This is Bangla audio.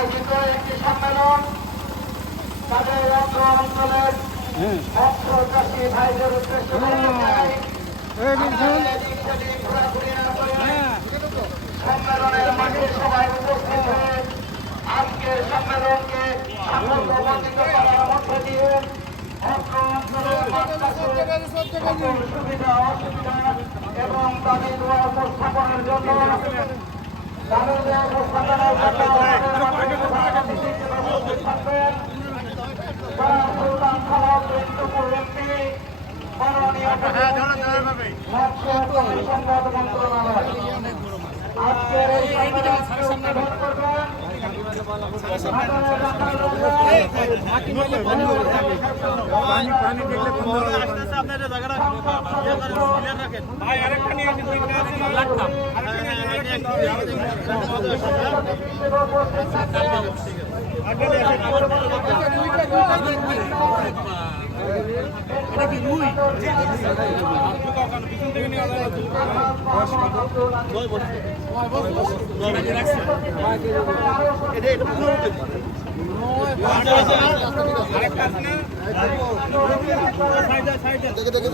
আয়োজিত একটি সম্মেলন তাদের অত্র অঞ্চলের মৎস্য চাষী ভাইদের উদ্দেশ্য ঘোরাঘুরি না করে সম্মেলনের মাঠে সবাই উপস্থিত হয়ে আজকের সম্মেলনকে সাফল্যমণ্ডিত করার মধ্য দিয়ে অত্র অঞ্চলের মানুষের সকল সুবিধা অসুবিধা এবং দাবি দোয়া উপস্থাপনের জন্য দাবি দোয়া উপস্থাপনের থাকবেন সুলতান খালাদ বিন্দুপুর এমপি মাননীয় মৎস্য সংবাদ মন্ত্রণালয় আজকের এই সম্মেলন করবেন দেখে দেখে